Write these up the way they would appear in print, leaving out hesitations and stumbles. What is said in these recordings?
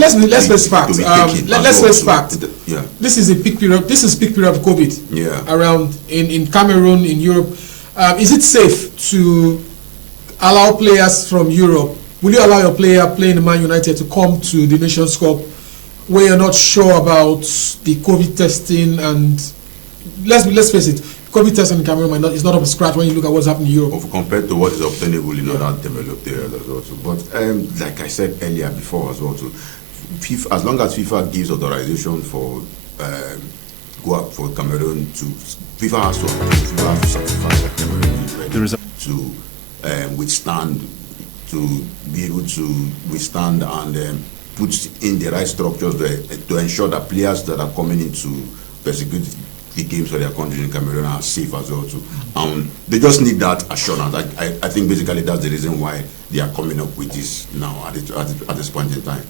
let's face fact. Let's face fact. Yeah. This is a peak period. This is peak period of COVID. Yeah. Around in Cameroon, in Europe. Is it safe to allow players from Europe? Will you allow your player playing in Man United to come to the Nations Cup where you're not sure about the COVID testing? And let's face it, COVID testing in Cameroon is not up to scratch when you look at what's happening in Europe. Compared to what is obtainable in other developed areas as well. But like I said earlier before as well, FIFA, as long as FIFA gives authorization for go up for Cameroon to FIFA has to certify that Cameroon is ready to withstand, to be able to withstand and put in the right structures to ensure that players that are coming in to persecute the games for their country in Cameroon are safe as well too. They just need that assurance. I think basically that's the reason why they are coming up with this now at this point in time.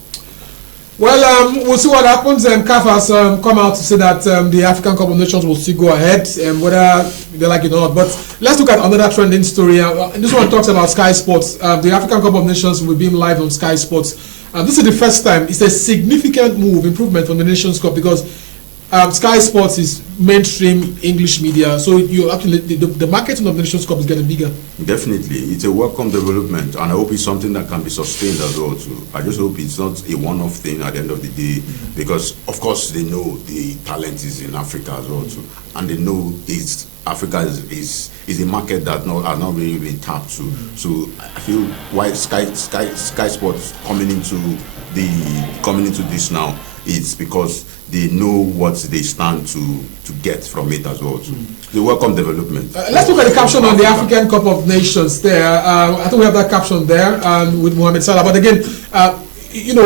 Well, we'll see what happens. CAF has come out to say that the African Cup of Nations will still go ahead, whether they like it or not. But let's look at another trending story. This one talks about Sky Sports. The African Cup of Nations will be live on Sky Sports. This is the first time. It's a significant improvement from the Nations Cup, because Sky Sports is mainstream English media, so you actually the marketing of the Nations Cup is getting bigger. Definitely, it's a welcome development, and I hope it's something that can be sustained as well too. I just hope it's not a one-off thing at the end of the day, because of course they know the talent is in Africa as well too, and they know Africa is a market that has not really been tapped to. So I feel why Sky Sports coming into this now, it's because they know what they stand to get from it as well too. The welcome development. Let's look at the caption on the African Cup of Nations there. I think we have that caption there with Mohamed Salah. But again,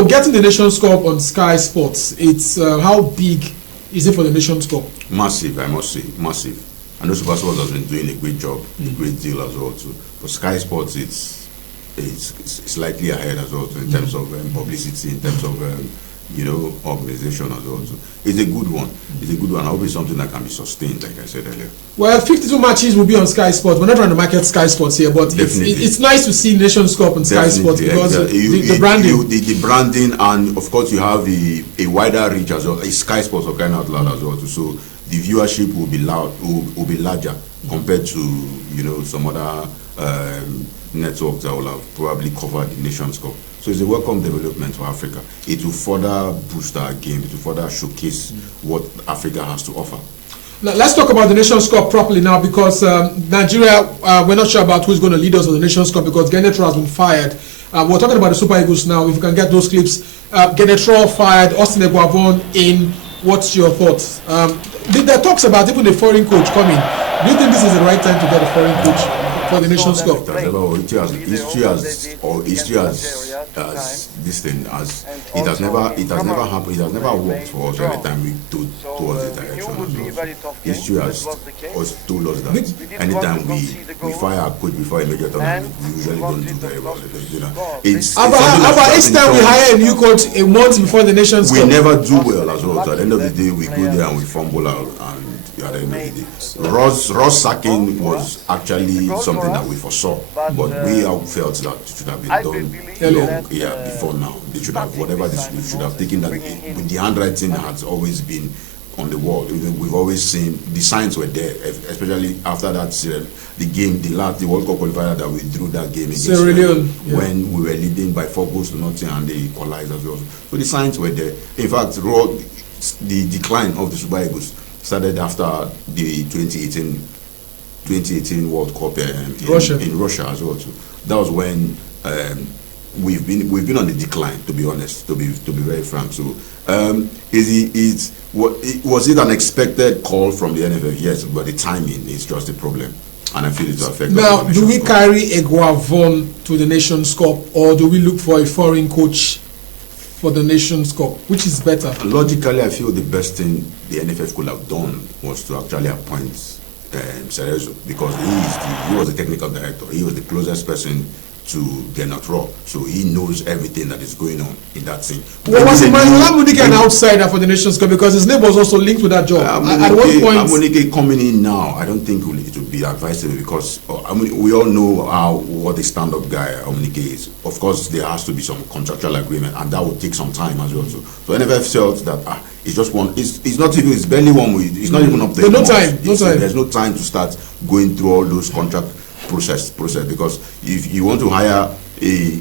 getting the Nations Cup on Sky Sports, it's how big is it for the Nations Cup? Massive, I must say, massive. I know Super Sports has been doing a great job, a great deal as well too. For Sky Sports, it's slightly ahead as well too, in terms of publicity, in terms of organization as well. So it's a good one. It's a good one. I hope it's something that can be sustained, like I said earlier. Well, 52 matches will be on Sky Sports. We're not trying to market Sky Sports here, but it's nice to see Nations Cup on Sky Sports, because the branding. The branding, and of course you have a wider reach as well. Sky Sports are kind of loud as well too. So the viewership will be larger compared to some other networks that will have probably covered the Nations Cup. So it's a welcome development for Africa. It will further boost our game. It will further showcase what Africa has to offer. Now, let's talk about the Nations Cup properly now, because Nigeria, we're not sure about who's going to lead us on the Nations Cup, because Genetro has been fired. We're talking about the Super Eagles now. If you can get those clips. Genetro fired, Austin Eguavon in. What's your thoughts? There are talks about even a foreign coach coming. Do you think this is the right time to get a foreign coach for the Nations Cup? History has this thing, as it has never happened. It has never worked for us every time we do towards this direction as well. History has told us that anytime we fire a coach before a major tournament, we usually don't do very well. About each time we hire a new coach a month before the Nations Cup, we never do well as well. So at the end of the day, we go there and we fumble out, and at the end of the day, Ross sacking was actually something that we foresaw, but we have felt that it should have been done before now. They should have, whatever this, we should have taken that. With the handwriting has always been on the wall. We've always seen the signs were there, especially after that the game, the World Cup qualifier that we drew that game against when we were leading by 4 goals to nothing and they equalized as well. So the signs were there. In fact, the decline of the Super Eagles started after the 2018 World Cup in Russia as well. So that was when we've been on the decline, to be honest, to be very frank. So was it an expected call from the NFL? Yes, but the timing is just the problem, and I feel it will affect. Now, do we carry Eguavon to the Nations Cup, or do we look for a foreign coach for the Nations Cup? Which is better? Logically, I feel the best thing the NFF could have done was to actually appoint Cerezo, because he was the technical director. He was the closest person to Gernot Raw, so he knows everything that is going on in that scene. Well, was Amunike an outsider for the Nations Cup, because his name was also linked with that job? At one point, Amunike coming in now, I don't think it would be advisable, because we all know what a stand-up guy Amunike is. Of course, there has to be some contractual agreement, and that would take some time as well. So NFF felt that it's just one. It's not even. It's barely 1 week. It's not even up there. There's no time. There's no time to start going through all those contract process, because if you want to hire a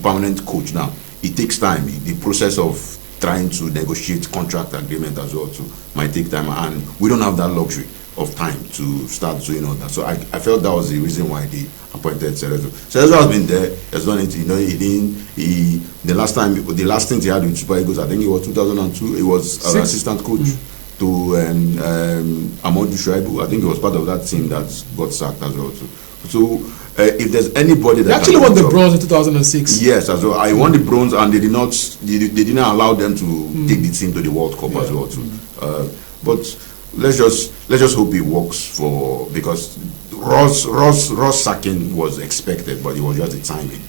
permanent coach now, it takes time. The process of trying to negotiate contract agreement as well might take time, and we don't have that luxury of time to start doing all that. So I felt that was the reason why they appointed Cerezo. Cerezo has been there, has done it. The last thing he had with Super Eagles, I think it was 2002. He was an assistant coach to Amadou Shuaibu. I think he was part of that team that got sacked as well. So if there's anybody that they actually won the bronze in 2006. Yes, as well. I won the bronze, and they didn't allow them to take the team to the World Cup as well too. But let's just hope it works because Ross sacking was expected, but it was just the timing.